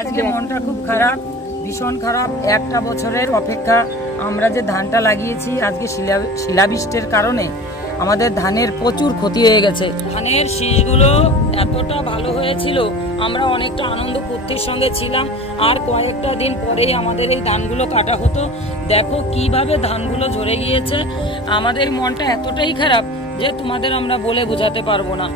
আজকে মনটা খুব খারাপ, ভীষণ খারাপ। একটা বছরের অপেক্ষা। আমরা যে ধানটা লাগিয়েছি, আজকে শিলা শিলাবৃষ্টির কারণে আমাদের ধানের প্রচুর ক্ষতি হয়ে গেছে। ধানের শীষগুলো এতটা ভালো হয়েছিল, আমরা অনেকটা আনন্দ ফুর্তির সঙ্গে ছিলাম। আর কয়েকটা দিন পরেই আমাদের এই ধানগুলো কাটা হতো। দেখো কীভাবে ধানগুলো ঝরে গিয়েছে। আমাদের মনটা এতটাই খারাপ যে তোমাদের আমরা বলে বোঝাতে পারব না।